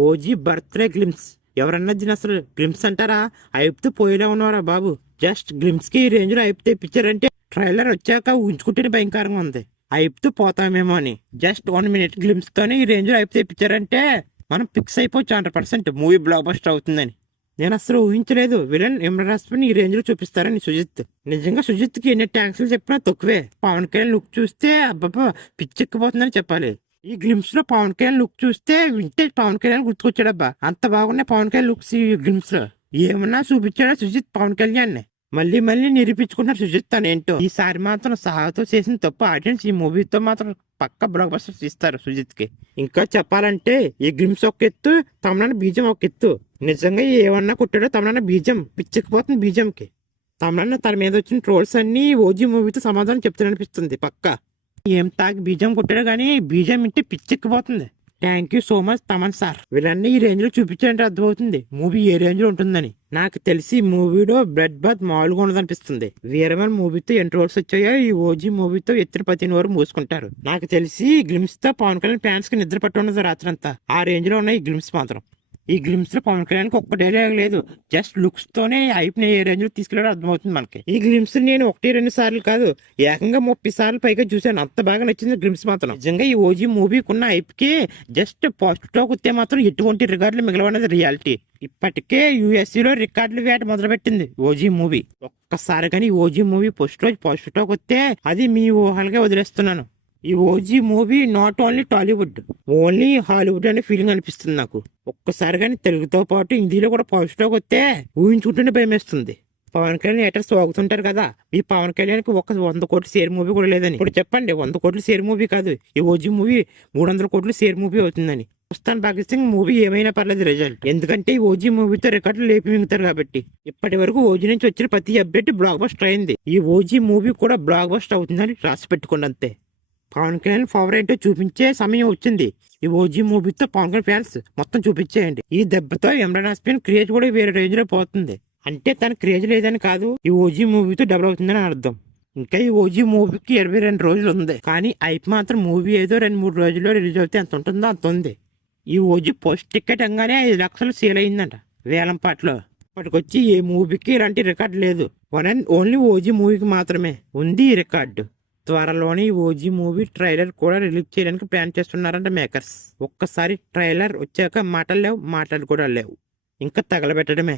OG birthday glimpse. ఎవరన్నా దీని అసలు గ్లిమ్స్ అంటారా? అయిపుతూ పోయేలా ఉన్నవారా బాబు. జస్ట్ గ్లిమ్స్ కి ఈ రేంజ్ లో అయిపు తెప్పించారంటే ట్రైలర్ వచ్చాక ఊహించుకుంటేనే భయంకరంగా ఉంది. అయిపుతూ పోతామేమో అని. జస్ట్ 1 minute గ్లిమ్స్ తోనే ఈ రేంజ్ లో అయిపు తెప్పించారంటే మనం ఫిక్స్ అయిపోవచ్చు 100% మూవీ బ్లాక్ బస్టర్ అవుతుందని. నేను అసలు ఊహించలేదు విలన్ ఇమ్రాన్ హాష్మీని ఈ రేంజ్ లో చూపిస్తారని సుజిత్. నిజంగా సుజిత్ కి ఎన్ని ట్యాంక్స్ చెప్పినా తక్కువే. పవన్ కళ్యాణ్ లుక్ చూస్తే అబ్బబ్బా పిచ్చెక్కిపోతుందని చెప్పాలి. ఈ గ్లిమ్స్ లో పవన్ కళ్యాణ్ లుక్ చూస్తే వింటేజ్ పవన్ కళ్యాణ్ గుర్తుకొచ్చాడబ్బా. అంత బాగున్నాయి పవన్ కళ్యాణ్ లుక్స్ ఈ గ్లిమ్స్ లో. ఏమన్నా చూపించాడా సుజిత్ పవన్ కళ్యాణ్ ని. మళ్ళీ మళ్ళీ నిరూపించుకున్నారు సుజిత్ తనేంటో. ఈసారి మాత్రం సాహతో చేసిన తప్పు ఆడియన్స్ ఈ మూవీతో మాత్రం పక్క బ్లాక్ బస్టర్స్ ఇస్తారు సుజిత్ కి. ఇంకా చెప్పాలంటే ఈ గ్లిమ్స్ ఒక ఎత్తు, తమన్నా బీజం ఒక ఎత్తు. నిజంగా ఏమన్నా కుట్టాడో తమన్నా బీజం పిచ్చకపోతుంది బీజంకి. తమన్నా తన మీద వచ్చిన ట్రోల్స్ అన్ని ఓజీ మూవీతో సమాధానం చెప్తాననిపిస్తుంది పక్క. ఏం తాగి బీజం కొట్టాడో కానీ బీజం ఇంటే పిచ్చెక్కిపోతుంది. Thank you so much Thaman sir. వీళ్ళన్నీ ఈ రేంజ్ లో చూపించాలంటే అర్థమవుతుంది మూవీ ఏ రేంజ్ లో ఉంటుందని. నాకు తెలిసి మూవీలో బ్లడ్ బాత్ మామూలుగా ఉండదనిపిస్తుంది. వీరమల్ మూవీతో ఎన్ని రోల్స్ వచ్చాయో ఈ ఓజీ మూవీతో ఎత్తిన 15 వరకు మూసుకుంటారు. నాకు తెలిసి గ్లిమ్స్ తో పవన్ కళ్యాణ్ ఫ్యాన్స్ కి నిద్ర పట్టి ఉండదు రాత్రంతా. ఆ రేంజ్ లో ఉన్నాయి ఈ గ్లిమ్స్ మాత్రం. ఈ గ్లిమ్స్ లో పవన్ కళ్యాణ్ ఒక్క డైలాగ్ లేదు. జస్ట్ లుక్స్ తోనే అయిపోయిన ఏ రేంజ్ లో తీసుకెళ్ళడం అర్థమవుతుంది మనకి. ఈ గ్లిమ్స్ నేను 1-2 సార్లు కాదు ఏకంగా 30 సార్లు పైగా చూశాను. అంత బాగా నచ్చింది గ్లిమ్స్ మాత్రం. నిజంగా ఈ ఓజీ మూవీకున్న హైప్కి జస్ట్ పాజిటివ్ టాక్ వస్తే మాత్రం ఎటువంటి రికార్డులు మిగలవనేది రియాలిటీ. ఇప్పటికే యూఎస్సీలో రికార్డులు వేట మొదలుపెట్టింది ఓజీ మూవీ. ఒక్కసారి కానీ ఓజీ మూవీ ఫస్ట్ రోజు పాజిటివ్ టాక్ వస్తే అది మీ ఊహలుగా వదిలేస్తున్నాను. ఈ OG movie not only Tollywood, only Hollywood అనే ఫీలింగ్ అనిపిస్తుంది నాకు. ఒక్కసారి కానీ తెలుగుతో పాటు హిందీలో కూడా పాజిటివ్ వస్తే ఊహించుకుంటూనే భయం వేస్తుంది. పవన్ కళ్యాణ్ ఏటర్స్ వాగుతుంటారు కదా, ఈ పవన్ కళ్యాణ్కి ఒక 100 కోట్ల షేర్ మూవీ కూడా లేదని. ఇప్పుడు చెప్పండి 100 కోట్ల షేర్ మూవీ కాదు, ఈ ఓజీ మూవీ 300 కోట్ల షేర్ మూవీ అవుతుందని. ఉస్తాన్ భగత్ సింగ్ మూవీ ఏమైనా పర్లేదు రిజల్ట్, ఎందుకంటే ఈ ఓజీ మూవీతో రికార్డులు లేపి మింగుతారు కాబట్టి. ఇప్పటి వరకు ఓజీ నుంచి వచ్చిన ప్రతి అప్డేట్ బ్లాక్ బస్టర్ అయింది. ఈ ఓజీ మూవీ కూడా బ్లాక్ బస్టర్ అవుతుందని రాసి పెట్టుకోండి అంతే. పవన్ కళ్యాణ్ పవర్ ఏంటో చూపించే సమయం వచ్చింది. ఈ ఓజీ మూవీతో పవన్ కళ్యాణ్ ఫ్యాన్స్ మొత్తం చూపించేయండి. ఈ దెబ్బతో ఇమ్రాన్ హాష్మీ క్రేజ్ కూడా వేరే రేంజ్ లో పోతుంది. అంటే తన క్రేజ్ లేదని కాదు, ఈ ఓజీ మూవీతో డబుల్ అవుతుందని అర్థం. ఇంకా ఈ ఓజీ మూవీకి 22 రోజులు ఉంది, కానీ అయిపు మాత్రం మూవీ ఏదో 2-3 రోజుల్లో రిలీజ్ అవుతే ఎంత ఉంటుందో అంత ఉంది. ఈ ఓజీ పోస్ట్ టికెట్ అనగానే 5 లక్షలు సేల్ అయిందంట వేలంపాట్లో. ఇప్పటికొచ్చి ఏ మూవీకి ఇలాంటి రికార్డు లేదు. వన్ అండ్ ఓన్లీ ఓజీ మూవీకి మాత్రమే ఉంది ఈ రికార్డు. త్వరలోనే ఓజీ మూవీ ట్రైలర్ కూడా రిలీజ్ చేయడానికి ప్లాన్ చేస్తున్నారంట మేకర్స్. ఒక్కసారి ట్రైలర్ వచ్చాక మాటలు లేవు, మాటలు కూడా లేవు, ఇంకా తగలబెట్టడమే.